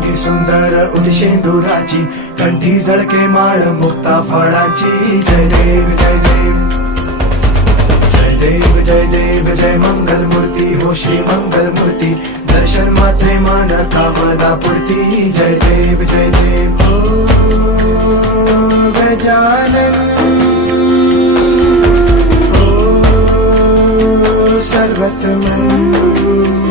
अंगी सुंदर उठी शेंदुराची, कंठी झळके माळ मुक्ता फळाची. जय देव जय देव जय देव जय देव जय मंगल मूर्ती हो श्री मंगल मूर्ती. दर्शन मात्रे मान कामना पूर्ती. जय देव जय देव ओ गजानन ओ सर्वतमन.